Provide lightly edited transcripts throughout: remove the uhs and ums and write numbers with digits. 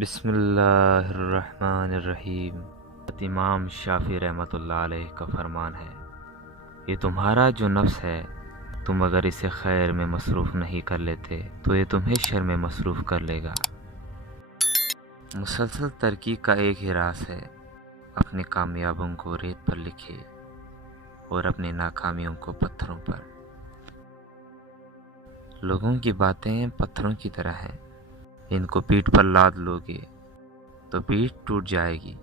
بسم اللہ الرحمن الرحیم۔ امام شافعی رحمۃ اللہ علیہ کا فرمان ہے، یہ تمہارا جو نفس ہے، تم اگر اسے خیر میں مصروف نہیں کر لیتے تو یہ تمہیں شر میں مصروف کر لے گا۔ مسلسل ترقی کا ایک ہی راز ہے، اپنی کامیابیوں کو ریت پر لکھے اور اپنی ناکامیوں کو پتھروں پر۔ لوگوں کی باتیں پتھروں کی طرح ہیں، ان کو پیٹھ پر لاد لوگے تو پیٹھ ٹوٹ جائے گی،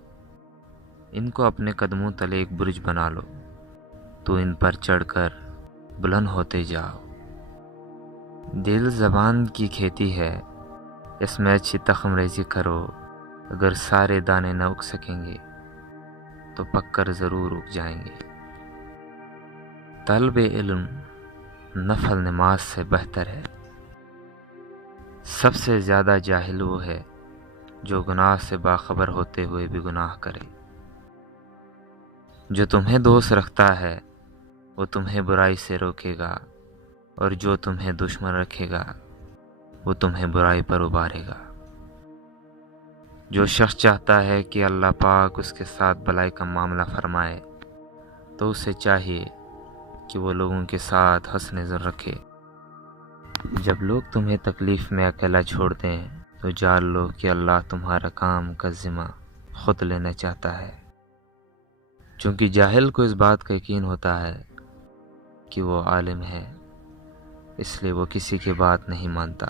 ان کو اپنے قدموں تلے ایک برج بنا لو تو ان پر چڑھ کر بلند ہوتے جاؤ۔ دل زبان کی کھیتی ہے، اس میں اچھی تخم ریزی کرو، اگر سارے دانے نہ اگ سکیں گے تو پک کر ضرور اگ جائیں گے۔ طلب علم نفل نماز سے بہتر ہے۔ سب سے زیادہ جاہل وہ ہے جو گناہ سے باخبر ہوتے ہوئے بھی گناہ کرے۔ جو تمہیں دوست رکھتا ہے وہ تمہیں برائی سے روکے گا، اور جو تمہیں دشمن رکھے گا وہ تمہیں برائی پر ابھارے گا۔ جو شخص چاہتا ہے کہ اللہ پاک اس کے ساتھ بھلائی کا معاملہ فرمائے تو اسے چاہیے کہ وہ لوگوں کے ساتھ حسن ظن رکھے۔ جب لوگ تمہیں تکلیف میں اکیلا چھوڑ دیں تو جان لو کہ اللہ تمہارا کام کا ذمہ خود لینا چاہتا ہے، چونکہ جاہل کو اس بات کا یقین ہوتا ہے کہ وہ عالم ہے، اس لیے وہ کسی کی بات نہیں مانتا۔